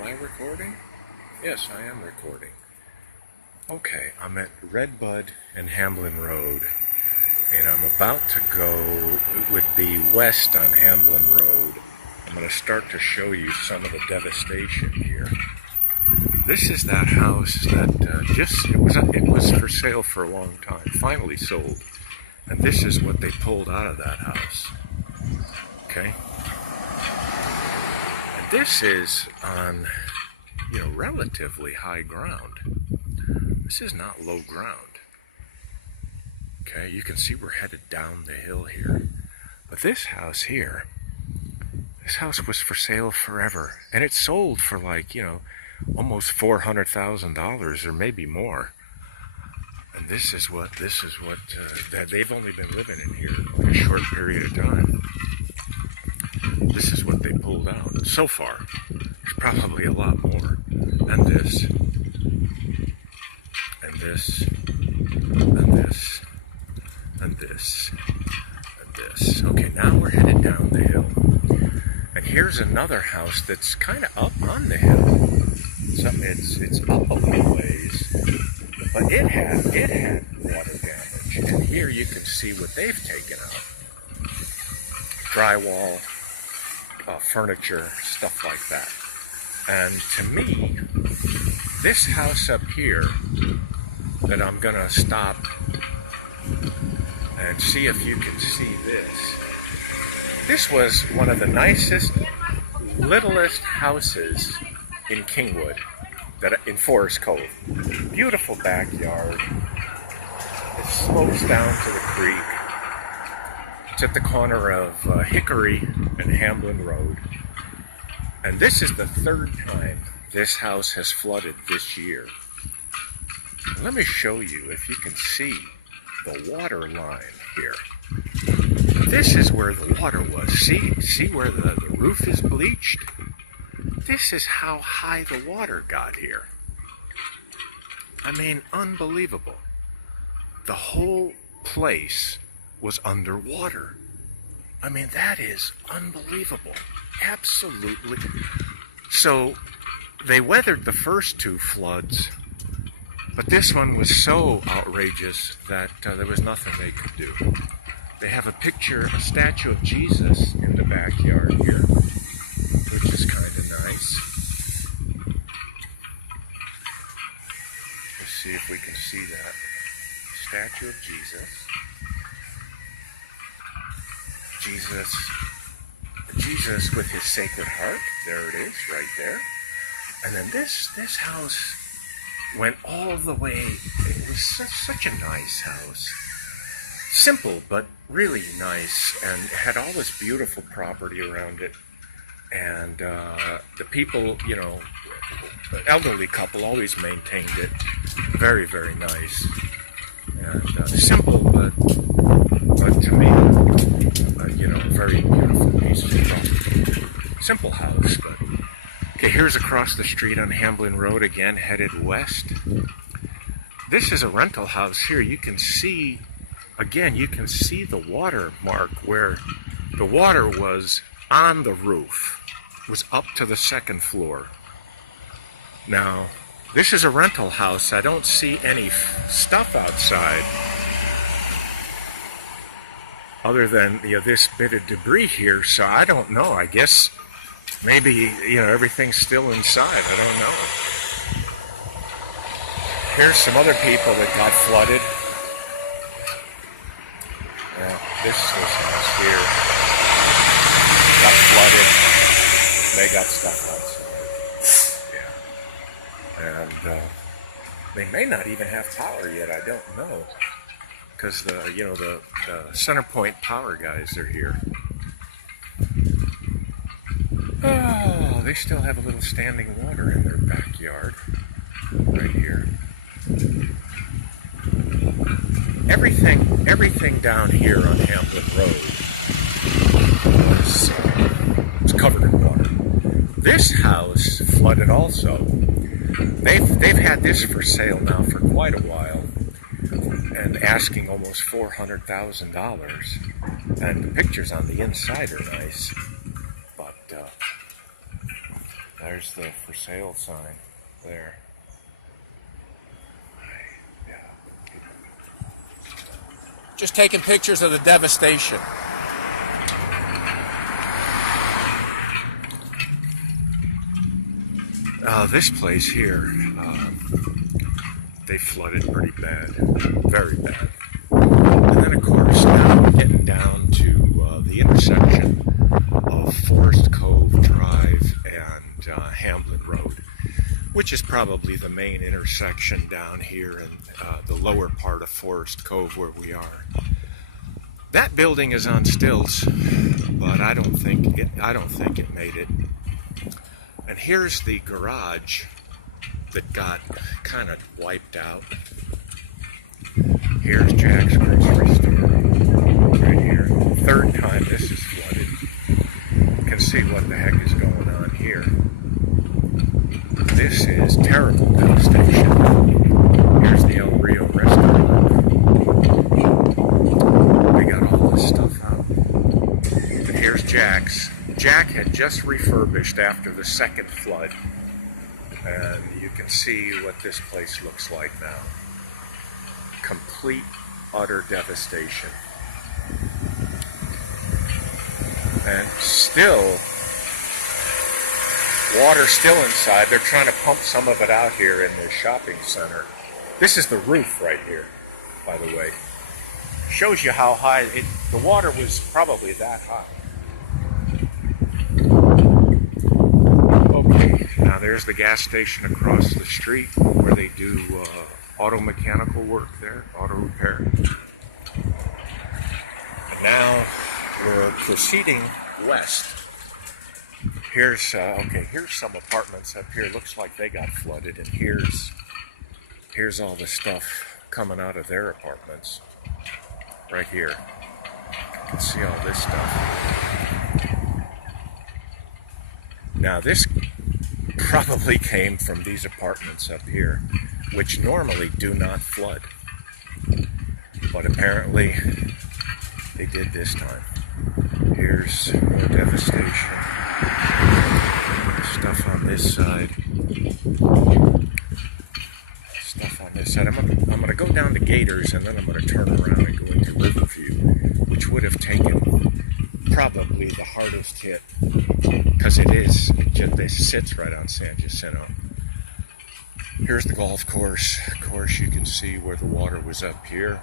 Am I recording? Yes, I am recording. Okay, I'm at Redbud and Hamblin Road, and I'm about to go, it would be west on Hamblin Road. I'm going to start to show you some of the devastation here. This is that house that it was for sale for a long time, finally sold. And this is what they pulled out of that house. Okay? And this is on, relatively high ground. This is not low ground. Okay, you can see we're headed down the hill here. But this house here, this house was for sale forever. And it sold for almost $400,000 or maybe more. And this is what they've only been living in here for a short period of time. This is what they pulled out so far. There's probably a lot more. And this, and this, and this, and this, and this. Okay, now we're headed down the hill. And here's another house that's kind of up on the hill. It's up a little ways, but it had water damage. And here you can see what they've taken out. Drywall, furniture, stuff like that. And to me, this house up here that I'm gonna stop and see if you can see this. This was one of the nicest, littlest houses in Kingwood, in Forest Cove. Beautiful backyard. It slopes down to the creek. It's at the corner of Hickory and Hamblin Road. And this is the third time this house has flooded this year. Let me show you if you can see the water line here. This is where the water was. See where the roof is bleached? This is how high the water got here. I mean, unbelievable. The whole place was underwater. I mean, that is unbelievable. Absolutely. So, they weathered the first two floods, but this one was so outrageous that there was nothing they could do. They have a statue of Jesus in the backyard here, which is kind of nice. Let's see if we can see that. Statue of Jesus. Jesus with his Sacred Heart. There it is, right there. And then this house went all the way. It was such a nice house. Simple, but really nice, and had all this beautiful property around it. And the people, the elderly couple always maintained it. Very, very nice. And simple, but to me, very beautiful piece of property. Simple house, but... Okay, here's across the street on Hamblin Road, again, headed west. This is a rental house here. You can see, again, the water mark where the water was on the roof. It was up to the second floor. Now, this is a rental house. I don't see any stuff outside other than this bit of debris here, so I don't know. I guess maybe everything's still inside. I don't know. Here's some other people that got flooded. This house here got flooded. They got stuff outside. Yeah. And they may not even have power yet. I don't know. Because the Centerpoint power guys are here. Oh, they still have a little standing water in their backyard. Right here. Everything down here on Hamblin Road was covered in water. This house flooded also. They've had this for sale now for quite a while, and asking almost $400,000. And the pictures on the inside are nice, but There's the for sale sign there. Just taking pictures of the devastation. This place here, they flooded pretty bad, very bad. And then, of course, now we're getting down to the intersection of Forest Cove Drive and Hamblin Road, which is probably the main intersection down here in the lower part of Forest Cove where we are. That building is on stilts, but I don't think it made it. And here's the garage that got kind of wiped out. Here's Jack's grocery store right here. Third time this is flooded. You can see what the heck is going on here. This is terrible devastation. Here's the El Rio restaurant. They got all this stuff out. And here's Jack's. Jack had just refurbished after the second flood, and you can see what this place looks like now. Complete, utter devastation. And still, water still inside. They're trying to pump some of it out here in the shopping center. This is the roof right here, by the way. Shows you how high, the water was probably that high. Now there's the gas station across the street where they do auto mechanical work there, auto repair. And now we're proceeding west. Here's some apartments up here. Looks like they got flooded, and here's all the stuff coming out of their apartments. Right here. You can see all this stuff. Now this probably came from these apartments up here, which normally do not flood. But apparently they did this time. Here's more devastation. Stuff on this side. Stuff on this side. I'm gonna go down to Gators, and then I'm gonna turn around and go into Riverview, which would have taken probably the hardest hit, because it sits right on San Jacinto. Here's the golf course. Of course, you can see where the water was up here.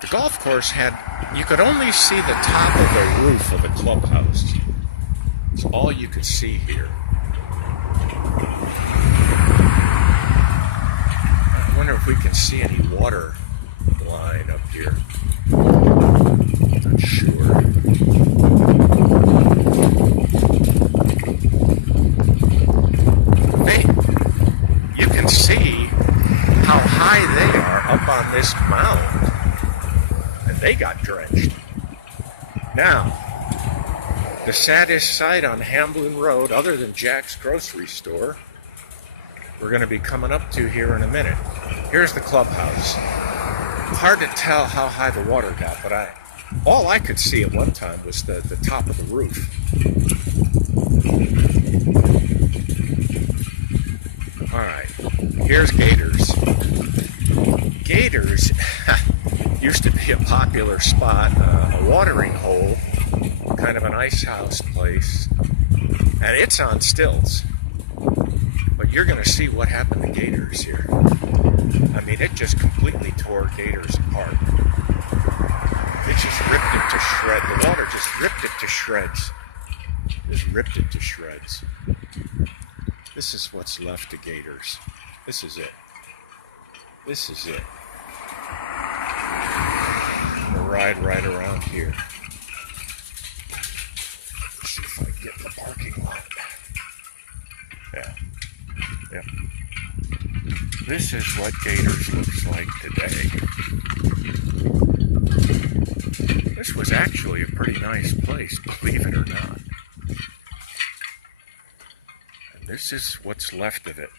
The golf course you could only see the top of the roof of the clubhouse. It's all you could see here. I wonder if we can see any water line up here. Not sure. You can see how high they are up on this mound. And they got drenched. Now, the saddest sight on Hamblin Road, other than Jack's grocery store, we're going to be coming up to here in a minute. Here's the clubhouse. Hard to tell how high the water got, but all I could see at one time was the top of the roof. All right, here's Gators. Gators used to be a popular spot, a watering hole, kind of an ice house place, and it's on stilts. But you're going to see what happened to Gators here. I mean, it just completely tore Gators apart. It just ripped it to shreds. The water just ripped it to shreds. Just ripped it to shreds. This is what's left of Gators. This is it. This is it. I'm gonna ride right around here. Let's see if I can get in the parking lot. Yeah. Yep. This is what Gators looks like today. This was actually a pretty nice place, believe it or not. And this is what's left of it.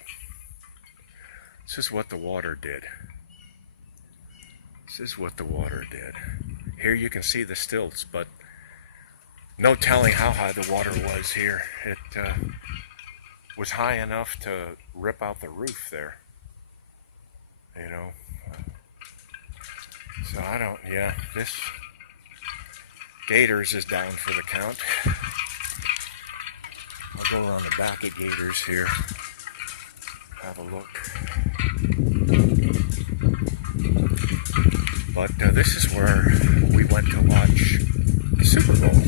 This is what the water did. This is what the water did. Here you can see the stilts, but no telling how high the water was here. was high enough to rip out the roof there. You know. So I don't, yeah, this Gators is down for the count. I'll go around the back of Gators here, have a look. But this is where we went to watch the Super Bowl.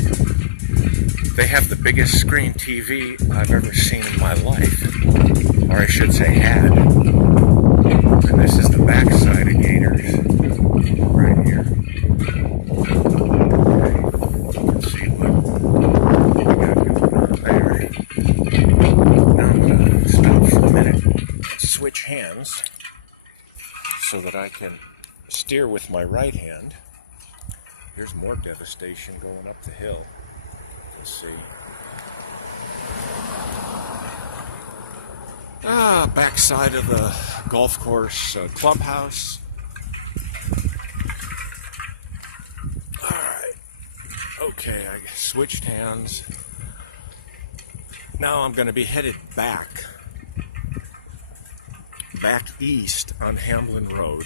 They have the biggest screen TV I've ever seen in my life, or I should say had. And this is the backside of Gators, right here. Okay. Let's see what we got going on there. Now I'm going to stop for a minute, switch hands, so that I can steer with my right hand. Here's more devastation going up the hill. Let's see. Backside of the golf course clubhouse. Alright. Okay, I switched hands. Now I'm going to be headed back east on Hamlin Road.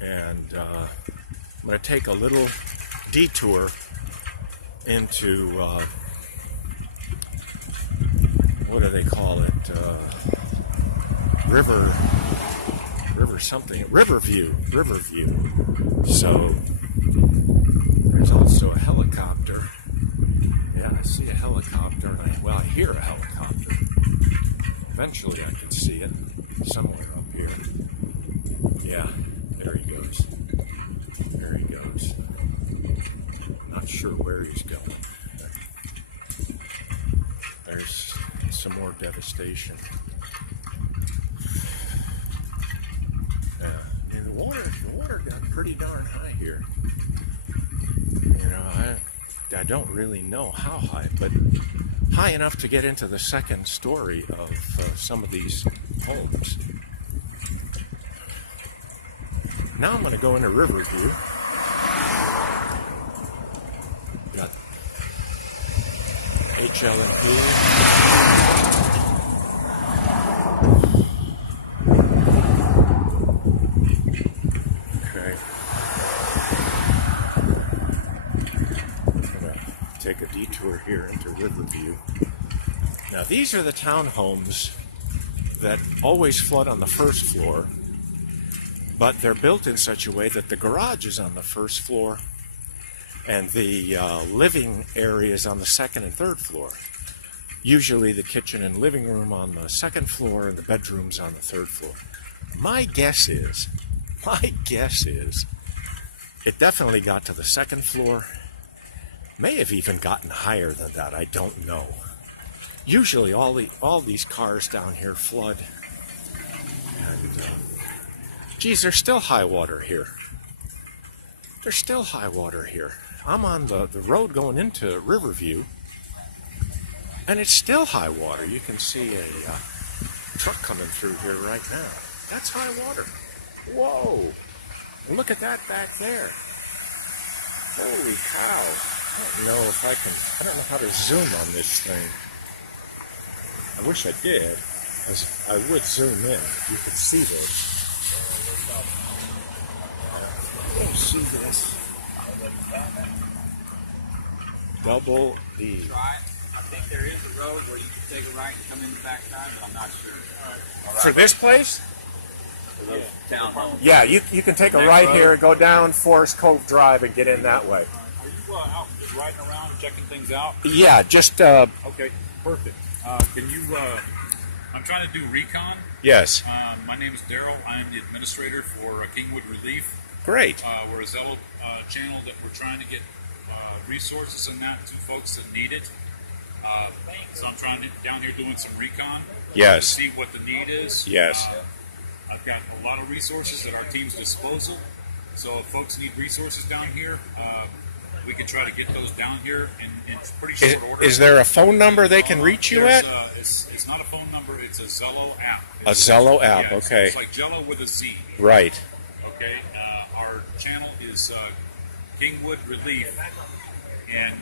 And I'm going to take a little detour into what do they call it? Riverview. So there's also a helicopter. Yeah, I see a helicopter. I hear a helicopter. Eventually I can see it somewhere up here. Yeah, there he goes. There he goes. Not sure where he's going. There's some more devastation. Yeah, the water got pretty darn high here. You know, I don't really know how high, but high enough to get into the second story of some of these homes. Now I'm going to go into Riverview. Got HL&P. Okay. I'm going to take a detour here into Riverview. Now these are the townhomes that always flood on the first floor, but they're built in such a way that the garage is on the first floor and the living area is on the second and third floor. Usually the kitchen and living room on the second floor and the bedrooms on the third floor. My guess is, it definitely got to the second floor. May have even gotten higher than that, I don't know. Usually all these cars down here flood. And, geez, there's still high water here. There's still high water here. I'm on the road going into Riverview, and it's still high water. You can see a truck coming through here right now. That's high water. Whoa! And look at that back there. Holy cow. I don't know how to zoom on this thing. I wish I did, because I would zoom in. You can see this. You see this. Double D. I think there is a road where you can take a right and come in the back side, but I'm not sure. Right. For this place? For those townhomes. Yeah, you can take a right here, go down Forest Cove Drive and get in that way. Are you out just riding around and checking things out? Yeah, just... Okay, perfect. Can you... I'm trying to do recon. Yes. My name is Daryl. I'm the administrator for Kingwood Relief. Great. We're a Zello channel that we're trying to get resources and that to folks that need it. So I'm trying to down here doing some recon. Yes. To see what the need is. Yes. I've got a lot of resources at our team's disposal. So if folks need resources down here, we can try to get those down here in pretty short order. Is there a phone number they can reach you at? It's not a phone number. It's a Zello app. A Zello app, yeah, okay. It's like Jello with a Z. Right. Okay. Our channel is Kingwood Relief, and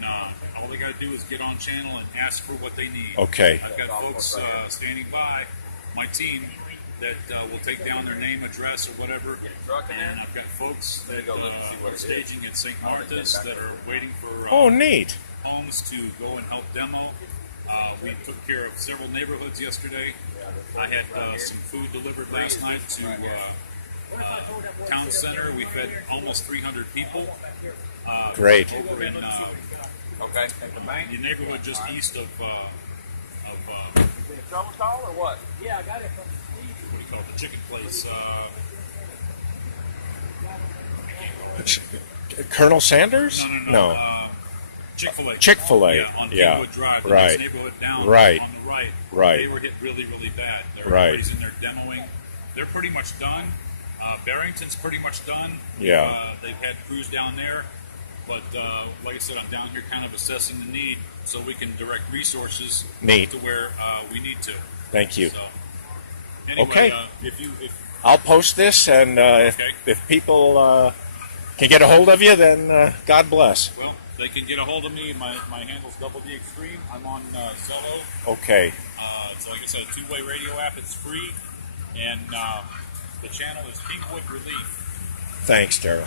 all they got to do is get on channel and ask for what they need. Okay. I've got folks standing by, my team, that will take down their name, address, or whatever. And I've got folks that are staging at St. Martha's that are waiting for Oh, neat. homes to go and help demo. We took care of several neighborhoods yesterday. I had some food delivered last night to town center. We fed almost 300 people. Great. Over in Okay. At the bank. the neighborhood just east of Trouble call or what? what do you call it, the chicken place? Colonel Sanders? No. Chick-fil-A. Chick-fil-A. Yeah, on Yeah. Kingwood Drive. The Right. next neighborhood down Right. on the right. Right. They were hit really, really bad. Right. Everybody's in there demoing. They're pretty much done. Barrington's pretty much done. Yeah. They've had crews down there. But like I said, I'm down here kind of assessing the need so we can direct resources Neat. to where we need to. Thank you. So, anyway, Okay. If I'll post this, and if people can get a hold of you, then God bless. well, they can get a hold of me. My handle's Double D Extreme. I'm on Solo. Okay. It's like I said, a two-way radio app. It's free, and the channel is Kingwood Relief. Thanks, Tara.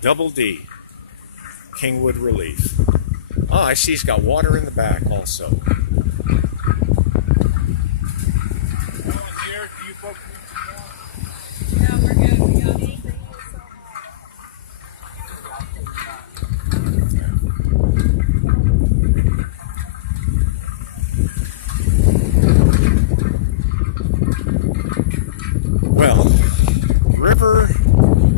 Double D, Kingwood Relief. Oh, I see he's got water in the back also. Here, do you folks need Yeah, we're good. We got it. Well, River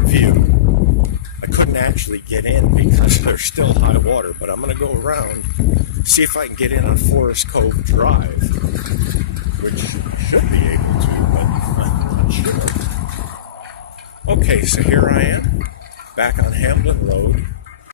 View. I couldn't actually get in because there's still high water, but I'm going to go around, see if I can get in on Forest Cove Drive, which should be able to, but I'm not sure. Okay, so here I am, back on Hamlin Road.